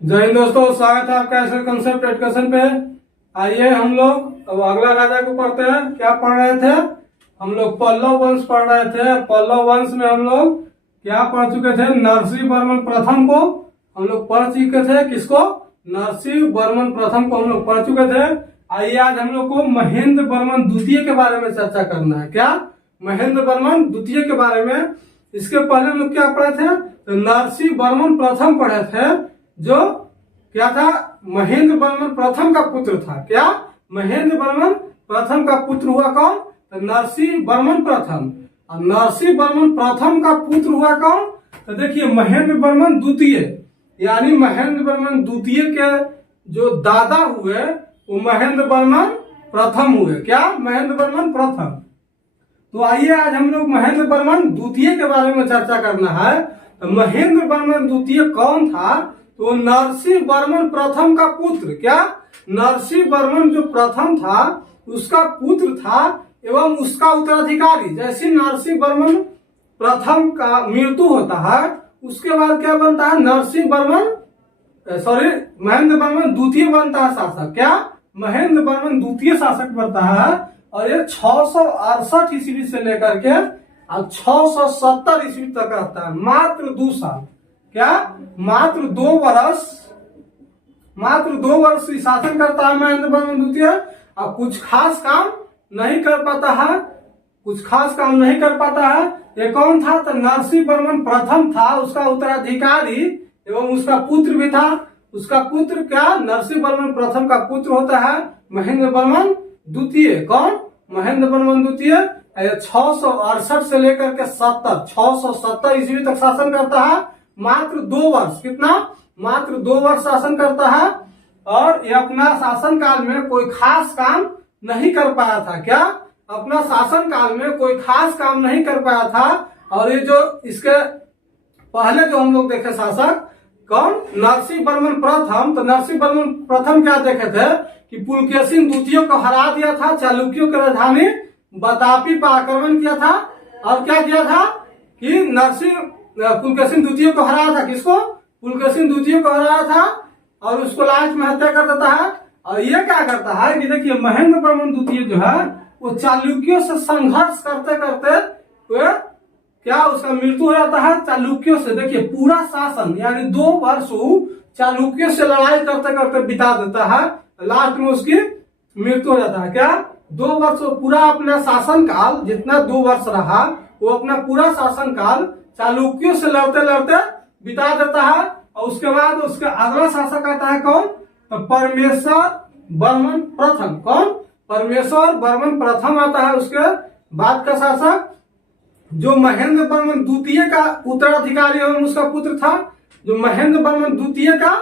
जय हिंद दोस्तों, स्वागत है आपका ऐसे कंसेप्ट एजुकेशन पे। आइए हम लोग अब अगला राजा को पढ़ते हैं। क्या पढ़ रहे थे हम लोग? पल्लव वंश पढ़ रहे थे। पल्लव वंश में हम लोग क्या पढ़ चुके थे? नरसिंह वर्मन प्रथम को हम लोग पढ़ चुके थे। किसको? नरसिंह वर्मन प्रथम को हम लोग पढ़ चुके थे। आइए आज हम लोग को महेंद्र वर्मन द्वितीय के बारे में चर्चा करना है। क्या? महेंद्र वर्मन द्वितीय के बारे में। इसके पहले हम लोग क्या पढ़े थे? तो नरसिंह वर्मन प्रथम पढ़े थे, जो क्या था? महेंद्र वर्मन प्रथम का पुत्र था। क्या? महेंद्र वर्मन प्रथम का पुत्र हुआ कौन? तो नरसिंह वर्मन प्रथम। और नरसिंह वर्मन प्रथम का पुत्र हुआ कौन? तो देखिए महेंद्र वर्मन द्वितीय, यानी महेंद्र वर्मन द्वितीय के जो दादा हुए वो महेंद्र वर्मन प्रथम हुए। क्या? महेंद्र वर्मन प्रथम। तो आइए आज हम लोग महेंद्र वर्मन द्वितीय के बारे में चर्चा करना है। तो महेंद्र वर्मन द्वितीय कौन था? तो नरसिंह वर्मन प्रथम का पुत्र। क्या? नरसिंह वर्मन जो प्रथम था उसका पुत्र था एवं उसका उत्तराधिकारी। जैसे नरसिंह वर्मन प्रथम का मृत्यु होता है उसके बाद क्या बनता है? नरसिंह वर्मन महेंद्र वर्मन द्वितीय बनता है शासक। क्या? महेंद्र वर्मन द्वितीय शासक बनता है। और ये 668 ईस्वी से लेकर के 670 ईस्वी तक रहता है। मात्र 2 साल। क्या? मात्र 2 वर्ष शासन करता है महेंद्र वर्मन द्वितीय। और कुछ खास काम नहीं कर पाता है। ये कौन था? तो नरसिंह वर्मन प्रथम था, उसका उत्तराधिकारी एवं उसका पुत्र भी था। उसका पुत्र क्या? नरसिंह वर्मन प्रथम का पुत्र होता है महेंद्र वर्मन द्वितीय। कौन? महेंद्र वर्मन द्वितीय 668 से लेकर के 670 ईस्वी तक शासन करता है। मात्र 2 वर्ष। कितना? मात्र 2 वर्ष शासन करता है। और ये अपना शासन काल में कोई खास काम नहीं कर पाया था। क्या? अपना शासन काल में कोई खास काम नहीं कर पाया था। और ये जो इसके पहले जो हम लोग देखे शासक कौन? नरसिंह वर्मन प्रथम। तो नरसिंह वर्मन प्रथम क्या देखे थे कि पुलकेशिन द्वितीय को हरा दिया था। चालुक्यों की राजधानी बतापी पर आक्रमण किया था। और क्या किया था कि पुलकेशिन द्वितीय को हराया था। किसको? पुलकेशिन द्वितीय को हराया था और उसको लास्ट में हत्या कर देता है। और ये क्या करता है कि देखिए महेंद्र वर्मन द्वितीय जो है वो चालुक्यों से संघर्ष करते करते क्या उसका मृत्यु हो जाता है चालुक्यों से। देखिए पूरा शासन यानी 2 वर्ष चालुक्यों से लड़ाई करते करते बिता देता है। लास्ट में उसकी मृत्यु हो जाता है। क्या? 2 वर्ष पूरा अपना शासन काल, जितना 2 वर्ष रहा वो अपना पूरा शासन काल चालुक्यों से लड़ते लड़ते बिता देता है। और उसके बाद उसका अगला शासक आता है कौन? तो परमेश्वर वर्मन प्रथम। कौन? परमेश्वर वर्मन प्रथम आता है। उसके बाद का शासक जो महेंद्र वर्मन द्वितीय का उत्तराधिकारी एवं उसका पुत्र था, जो महेंद्र वर्मन द्वितीय का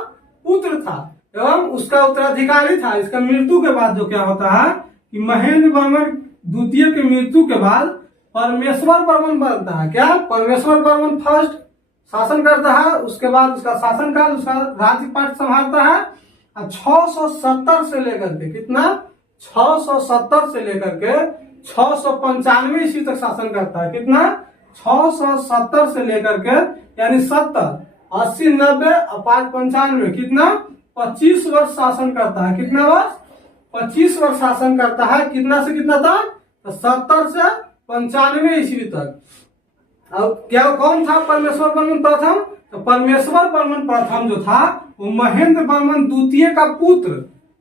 पुत्र था एवं उसका उत्तराधिकारी था। इसका मृत्यु के बाद जो क्या होता है कि महेंद्र वर्मन द्वितीय के मृत्यु के बाद परमेश्वर वर्मन बनता है। क्या? परमेश्वर वर्मन फर्स्ट शासन करता है। उसके बाद उसका शासनकाल, उसका राज्यपाट संभालता है। 670 से लेकर के कितना? 670 से लेकर के 695 ईस्वी तक शासन करता है। कितना? 670 से लेकर के यानी 70, 80, 90 और 5, 95 कितना? 25 वर्ष शासन करता है। कितना वर्ष? 25 वर्ष शासन करता है। कितना से कितना था? तो 70 से 95 ईस्वी तक। अब क्या कौन था परमेश्वर वर्मन प्रथम? तो परमेश्वर वर्मन प्रथम जो था वो महेंद्र वर्मन द्वितीय का पुत्र।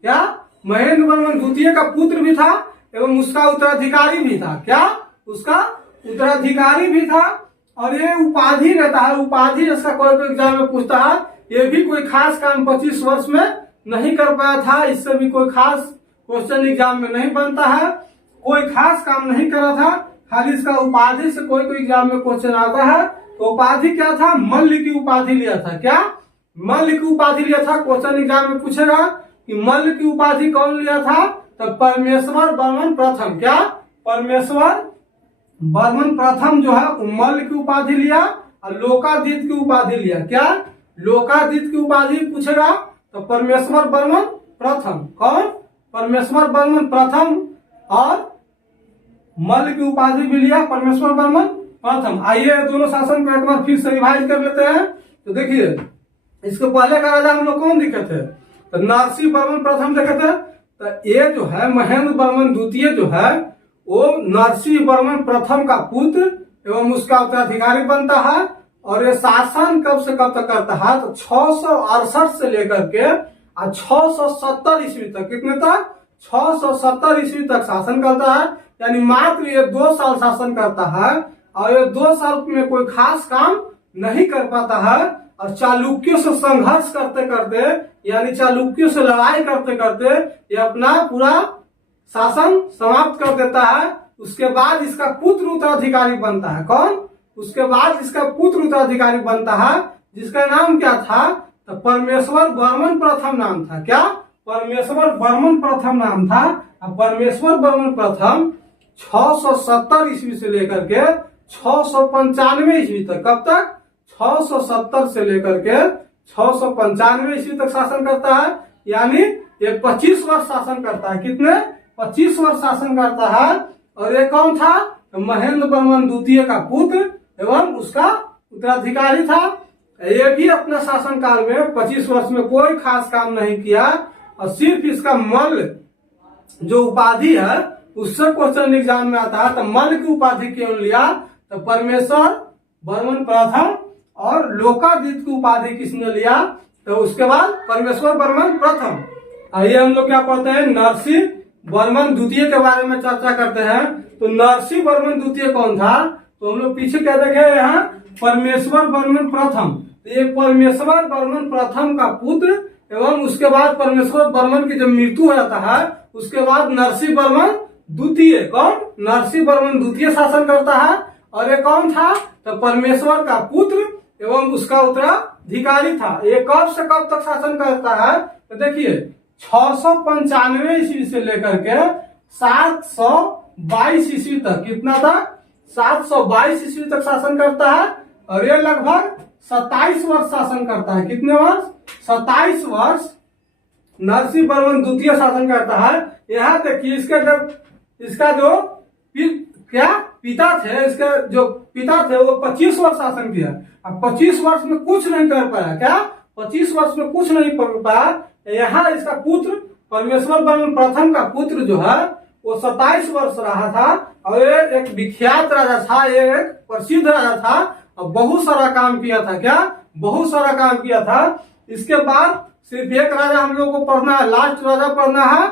क्या? महेंद्र वर्मन द्वितीय का पुत्र भी था एवं उसका उत्तराधिकारी भी था। क्या? उसका उत्तराधिकारी भी था। और ये उपाधि रहता है। उपाधि इसका कोई एग्जाम में पूछता है। ये भी कोई खास काम 25 वर्ष में नहीं कर पाया था। इससे भी कोई खास क्वेश्चन एग्जाम में नहीं बनता है। कोई खास काम नहीं करा था, खाली इसका उपाधि से कोई एग्जाम में क्वेश्चन आता है। तो उपाधि क्या था? मल्ल की उपाधि लिया था। क्या? मल्ल की उपाधि लिया था। क्वेश्चन एग्जाम में पूछेगा कि मल्ल की उपाधि कौन लिया था? तो परमेश्वर वर्मन प्रथम। क्या? परमेश्वर वर्मन प्रथम जो है मल्ल की उपाधि लिया और लोकादित्य की उपाधि लिया। क्या? लोकादित्य की उपाधि पूछेगा तो परमेश्वर वर्मन प्रथम। कौन? परमेश्वर वर्मन प्रथम। और मल्ल की उपाधि भी लिया परमेश्वर वर्मन प्रथम। आइए दोनों शासन को एक बार फिर से रिवाइज कर लेते हैं। तो देखिए इसके पहले का राजा हम लोग कौन देखे थे? तो नरसिंह वर्मन प्रथम देखे थे। तो ये जो है महेंद्र वर्मन द्वितीय जो है वो नरसिंह वर्मन प्रथम का पुत्र एवं उसका उत्तराधिकारी बनता है। और ये शासन कब से कब तक करता है? तो 668 से लेकर के 670 ईस्वी तक। कितने तक? 670 ईस्वी तक शासन करता है। यानी मात्र ये 2 साल शासन करता है और ये 2 साल में कोई खास काम नहीं कर पाता है। और चालुक्यों से संघर्ष करते करते यानी चालुक्यों से लड़ाई करते करते ये अपना पूरा शासन समाप्त कर देता है। उसके बाद इसका पुत्र उत्तराधिकारी बनता है। कौन? उसके बाद इसका पुत्र उत्तराधिकारी बनता है जिसका नाम क्या था? तो परमेश्वर वर्मन प्रथम नाम था। क्या? परमेश्वर वर्मन प्रथम नाम था। और परमेश्वर वर्मन प्रथम 670 ईस्वी से लेकर के 695 ईस्वी तक। कब तक? 670 से लेकर के 695 ईस्वी तक शासन करता है। यानी ये 25 वर्ष शासन करता है। कितने? 25 वर्ष शासन करता है। और ये कौन था? तो महेंद्र वर्मन द्वितीय का पुत्र एवं उसका उत्तराधिकारी था। ये भी अपना शासन काल में 25 वर्ष में कोई खास काम नहीं किया और सिर्फ इसका मल्ल जो उपाधि है उससे क्वेश्चन एग्जाम में आता है। तो मल्ल की उपाधि क्यों लिया? तो परमेश्वर वर्मन प्रथम और लोकादित्य की उपाधि किसने लिया? तो उसके बाद परमेश्वर वर्मन प्रथम। आइए हम लोग क्या पढ़ते हैं? नरसिंह वर्मन द्वितीय के बारे में चर्चा करते हैं। तो नरसिंह वर्मन द्वितीय कौन था? तो हम लोग पीछे क्या देखे यहाँ? परमेश्वर वर्मन प्रथम। तो ये परमेश्वर वर्मन प्रथम का पुत्र एवं उसके बाद परमेश्वर वर्मन की जब मृत्यु हो जाता है उसके बाद नरसिंह वर्मन द्वितीय। कौन? नरसिंह वर्मन द्वितीय शासन करता है। और ये कौन था? तो परमेश्वर का पुत्र एवं उसका उत्तराधिकारी था। ये कब से कब तक शासन करता है? तो देखिए 695 ईस्वी से लेकर के 722 ईस्वी तक। कितना तक? 722 ईस्वी तक शासन करता है। और ये लगभग 27 वर्ष शासन करता है। कितने वर्ष? 27 वर्ष नरसिंह वर्मन द्वितीय शासन करता है। यहाँ देखिए इसका जो पिता थे, इसके जो पिता थे वो 25 वर्ष शासन किया। अब 25 वर्ष में कुछ नहीं कर पाया। क्या? 25 वर्ष में कुछ नहीं कर पाया। यहाँ इसका पुत्र परमेश्वर वर्मन प्रथम का पुत्र जो है वो 27 वर्ष रहा था और ये एक विख्यात राजा था। ये एक प्रसिद्ध राजा था और बहुत सारा काम किया था। क्या? बहुत सारा काम किया था। इसके बाद सिर्फ एक राजा हम लोग को पढ़ना है, लास्ट राजा पढ़ना है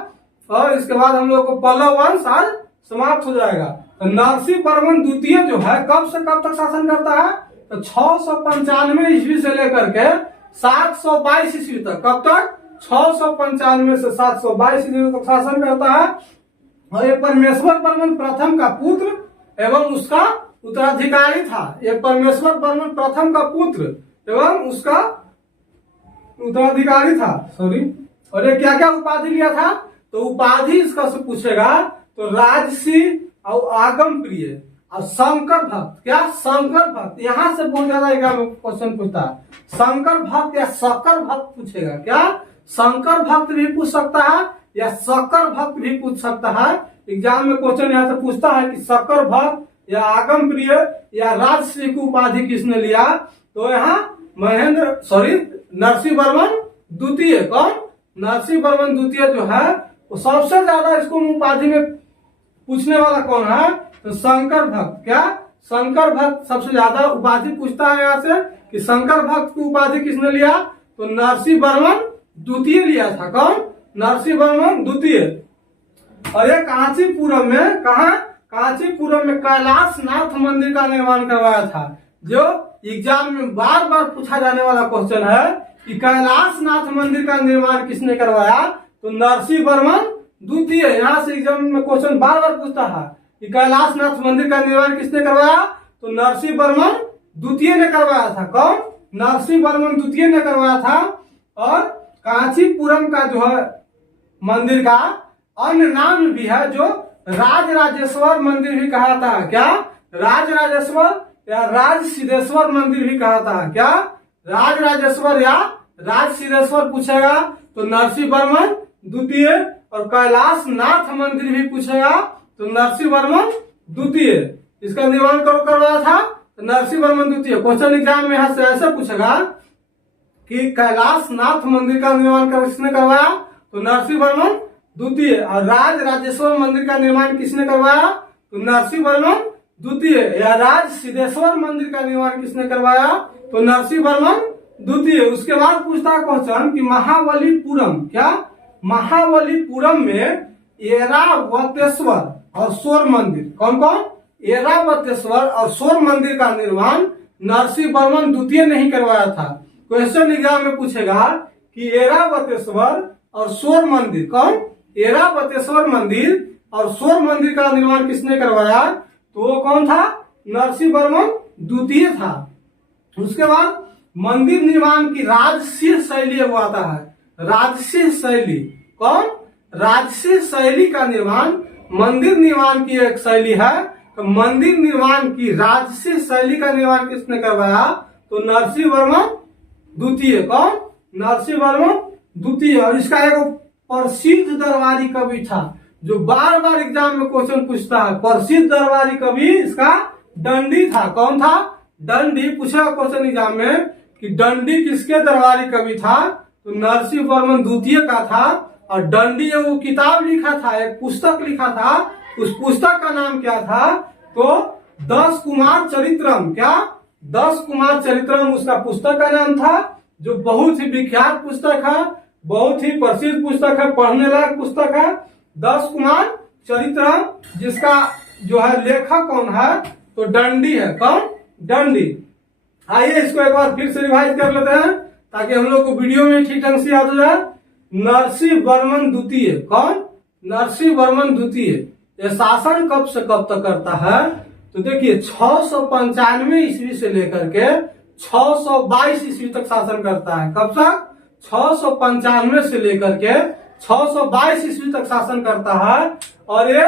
और इसके बाद हम लोग को पल्लव वंश आज समाप्त हो जाएगा। तो नरसिंह वर्मन द्वितीय जो है कब से कब तक शासन करता है? तो 695 ईस्वी से लेकर के 722 ईस्वी तक। कब तक? 695 से 722 ईस्वी तक शासन करता है। और ये परमेश्वर वर्मन प्रथम का पुत्र एवं उसका उत्तराधिकारी था। ये परमेश्वर वर्मन प्रथम का पुत्र एवं उसका उत्तराधिकारी था। सॉरी। और ये क्या क्या उपाधि लिया था? तो उपाधि इसका से पूछेगा तो राजसी और आगम प्रिय और शंकर भक्त। क्या? शंकर भक्त। यहाँ से बहुत ज्यादा क्वेश्चन पूछता है। शंकर भक्त या शक्कर भक्त पूछेगा। क्या? शंकर भक्त भी पूछ सकता है या शक्कर भक्त भी पूछ सकता है। एग्जाम में क्वेश्चन यहाँ से पूछता है कि शक्कर भक्त या आगम प्रिय या राजश्री की उपाधि किसने लिया? तो यहाँ नरसिंह वर्मन द्वितीय। कौन? नरसिंह वर्मन द्वितीय जो है वो सबसे ज्यादा इसको उपाधि में पूछने वाला कौन है? तो शंकर भक्त। क्या? शंकर भक्त सबसे ज्यादा उपाधि पूछता है यहाँ से कि शंकर भक्त की उपाधि किसने लिया? तो नरसिंह वर्मन द्वितीय लिया था। कौन? नरसिंह वर्मन द्वितीय। और ये कांचीपुरम में कांचीपुरम में कैलाशनाथ मंदिर का निर्माण करवाया था। जो एग्जाम में बार बार पूछा जाने वाला क्वेश्चन है कि कैलाशनाथ मंदिर का निर्माण किसने करवाया? तो नरसिंह वर्मन द्वितीय। यहाँ से एग्जाम में क्वेश्चन बार बार पूछता है कि कैलाशनाथ मंदिर का निर्माण किसने करवाया? तो नरसिंह वर्मन द्वितीय ने करवाया था। कौन? नरसिंह वर्मन द्वितीय ने करवाया था। और कांचीपुरम का जो है मंदिर का अन्य नाम भी है जो राजराजेश्वर मंदिर भी कहा था। क्या? राजराजेश्वर या राज सिद्धेश्वर मंदिर भी कहा था। क्या? राजराजेश्वर या राज सिद्धेश्वर पूछेगा तो नरसिंह वर्मन द्वितीय। और कैलाशनाथ मंदिर भी पूछेगा तो नरसिंह वर्मन द्वितीय। इसका निर्माण करो करवाया था तो नरसिंह वर्मन द्वितीय। क्वेश्चन एग्जाम में यहाँ से ऐसे पूछेगा कि कैलाश नाथ मंदिर का निर्माण किसने करवाया? तो नरसिंह वर्मन द्वितीय। और राज राजेश्वर मंदिर का निर्माण किसने करवाया? तो नरसिंह वर्मन द्वितीय। या राज सिद्धेश्वर मंदिर का निर्माण किसने करवाया? तो नरसिंह वर्मन द्वितीय। उसके बाद पूछता है क्वेश्चन कि महाबलीपुरम, क्या महाबलीपुरम में ऐरावतेश्वर और शोर मंदिर, कौन कौन? ऐरावतेश्वर और शोर मंदिर का निर्माण नरसिंह वर्मन द्वितीय नहीं करवाया था। क्वेश्चन एग्जाम में पूछेगा कि ऐरावतेश्वर और शोर मंदिर, कौन? ऐरावतेश्वर मंदिर और शोर मंदिर का निर्माण किसने करवाया? तो वो कौन था? नरसिंह वर्मन द्वितीय था। उसके बाद मंदिर निर्माण की राजसीय शैली वो आता है। राजसीय शैली, कौन? राजसीय शैली का निर्माण, मंदिर निर्माण की एक शैली है। तो मंदिर निर्माण की राजसीय शैली का निर्माण किसने करवाया? तो नरसिंह वर्मन द्वितीय। कौन? नरसिंह वर्मन द्वितीय। और इसका एक प्रसिद्ध दरबारी कवि था जो बार बार एग्जाम में क्वेश्चन पूछता है। प्रसिद्ध दरबारी कवि इसका दंडी था। कौन था? दंडी। पूछेगा क्वेश्चन एग्जाम में कि दंडी किसके दरबारी कवि था? तो नरसिंह वर्मन द्वितीय का था। और दंडी वो किताब लिखा था, एक पुस्तक लिखा था, उस पुस्तक का नाम क्या था? तो 10 कुमार चरित्रम। क्या? 10 कुमार चरित्रम उसका पुस्तक का नाम था, जो बहुत ही विख्यात पुस्तक है, बहुत ही प्रसिद्ध पुस्तक है, पढ़ने लायक पुस्तक है 10 कुमार चरित्रम, जिसका जो है लेखक कौन है? तो दंडी है। कौन? दंडी। आइए इसको एक बार फिर से रिवाइज कर लेते हैं ताकि हम लोग को वीडियो में ठीक ढंग से याद हो जाए। नरसिंह वर्मन द्वितीय। कौन? नरसिंह वर्मन द्वितीय। यह शासन कब से कब तक करता है? तो देखिए 695 ईस्वी से लेकर के 622 ईस्वी तक शासन करता है। कब तक? 695 से लेकर के 622 ईस्वी तक शासन करता है। और ये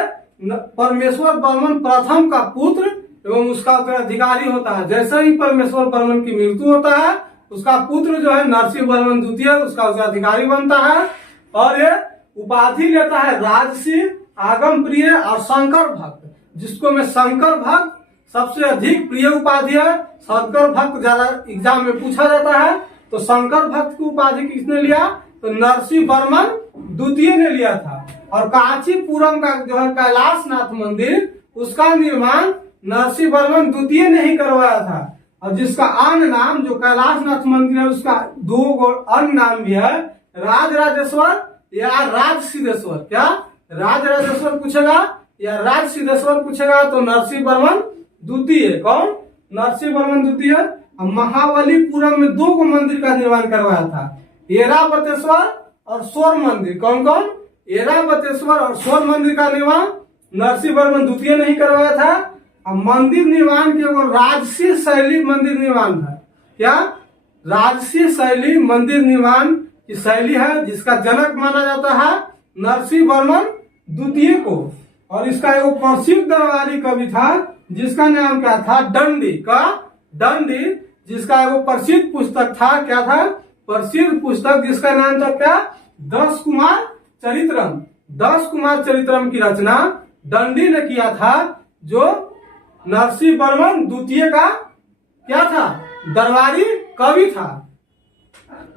परमेश्वर वर्मन प्रथम का पुत्र एवं उसका उत्तराधिकारी होता है। जैसे ही परमेश्वर वर्मन की मृत्यु होता है, उसका पुत्र जो है नरसिंह वर्मन द्वितीय उसका उत्तराधिकारी बनता है। और ये उपाधि लेता है राजसी, आगम प्रिय और शंकर भक्त, जिसको में शंकर भक्त सबसे अधिक प्रिय उपाधि है। शंकर भक्त ज्यादा एग्जाम में पूछा जाता है। तो शंकर भक्त की उपाधि किसने लिया? तो नरसिंह वर्मन द्वितीय ने लिया था। और कांचीपुरम का जो है कैलाशनाथ मंदिर, उसका निर्माण नरसिंह वर्मन द्वितीय ने ही करवाया था। और जिसका अन्य नाम जो कैलाशनाथ मंदिर है, उसका 2 अन्य नाम भी है, राज राजेश्वर या राज सिद्धेश्वर। क्या? राज राजेश्वर पूछेगा या राज सिद्धेश्वर पूछेगा तो नरसिंह वर्मन द्वितीय। कौन? नरसिंह वर्मन द्वितीय। महाबलीपुरम में 2 मंदिर का निर्माण करवाया था, ऐरावतेश्वर और शोर मंदिर। कौन कौन? ऐरावतेश्वर और शोर मंदिर का निर्माण नरसिंह वर्मन द्वितीय नहीं करवाया था। मंदिर निर्माण के राजसीय शैली मंदिर निर्माण है। क्या? राजसीय शैली मंदिर निर्माण की शैली है, जिसका जनक माना जाता है नरसिंह वर्मन द्वितीय को। और इसका एक प्रसिद्ध दरबारी कवि था जिसका नाम क्या था? दंडी। का? दंडी। जिसका एक प्रसिद्ध पुस्तक था, क्या था? प्रसिद्ध पुस्तक जिसका नाम था क्या? 10 कुमार चरित्रम। 10 कुमार चरित्रम की रचना दंडी ने किया था, जो नरसिंह वर्मन द्वितीय का क्या था? दरबारी कवि था।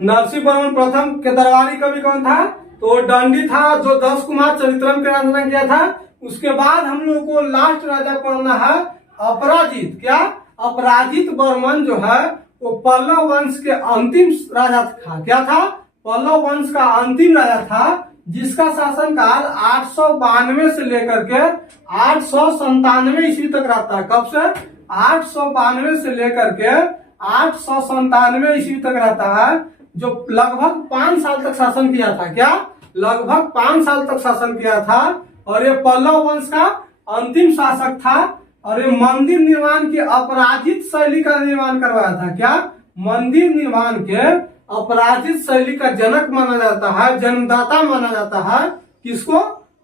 नरसिंह वर्मन प्रथम के दरबारी कवि कौन था? तो दंडी था, जो 10 कुमार चरित्रम की रचना किया था। उसके बाद हम लोग को लास्ट राजा पढ़ना है अपराजित। क्या? अपराजित वर्मन जो है वो पल्लव वंश के अंतिम राजा था। क्या था? पल्लव वंश का अंतिम राजा था, जिसका शासनकाल 892 से लेकर के 897 ईस्वी तक रहता है। कब से? 892 से लेकर के 897 ईस्वी तक रहता है, जो लगभग 5 साल तक शासन किया था। क्या? लगभग 5 साल तक शासन किया था। और ये पल्लव वंश का अंतिम शासक था। और ये मंदिर निर्माण की अपराजित शैली का निर्माण करवाया था। क्या? मंदिर निर्माण के अपराजित शैली का जनक माना जाता है, जन्मदाता माना जाता है। किसको?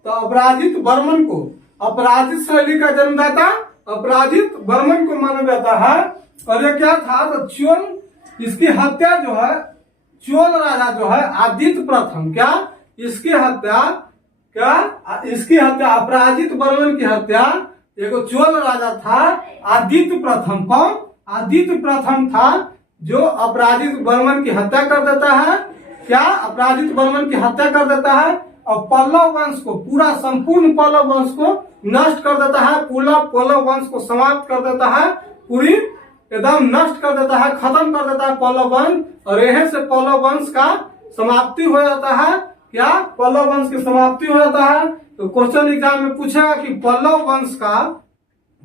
तो अपराजित वर्मन को। अपराजित शैली का जन्मदाता अपराजित वर्मन को माना जाता है। और ये क्या था? तो चोल, इसकी हत्या जो है, चोल राजा जो है आदित्य प्रथम। क्या? इसकी हत्या, क्या? इसकी हत्या, अपराजित वर्मन की हत्या एक चोल राजा था आदित्य प्रथम। कौन? आदित्य प्रथम था, जो अपराजित बर्मन की हत्या कर देता है, क्या अपराजित बर्मन की हत्या कर देता है और पल्लव वंश को, पूरा संपूर्ण पल्लव वंश को नष्ट कर देता है, पूरा पल्लव वंश को समाप्त कर देता है, पूरी एकदम नष्ट कर देता है, खत्म कर देता है पल्लव वंश। और यहीं से पल्लव वंश का समाप्ति हो जाता है। क्या पल्लव वंश की समाप्ति हो जाता है। तो क्वेश्चन एग्जाम में पूछेगा कि पल्लव वंश का,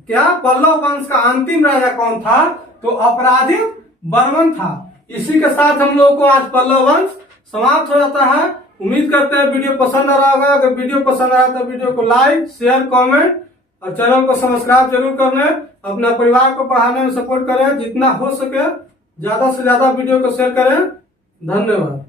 क्या पल्लव वंश का अंतिम राजा कौन था, तो अपराजित बर्मन था। इसी के साथ हम लोगों को आज पल्लव वंश समाप्त हो जाता है। उम्मीद करते हैं वीडियो पसंद आ रहा होगा। अगर वीडियो पसंद आया तो वीडियो को लाइक, शेयर, कमेंट और चैनल को सब्सक्राइब जरूर कर लें। अपना परिवार को पढ़ाने में सपोर्ट करें, जितना हो सके ज्यादा से ज्यादा वीडियो को शेयर करें। धन्यवाद।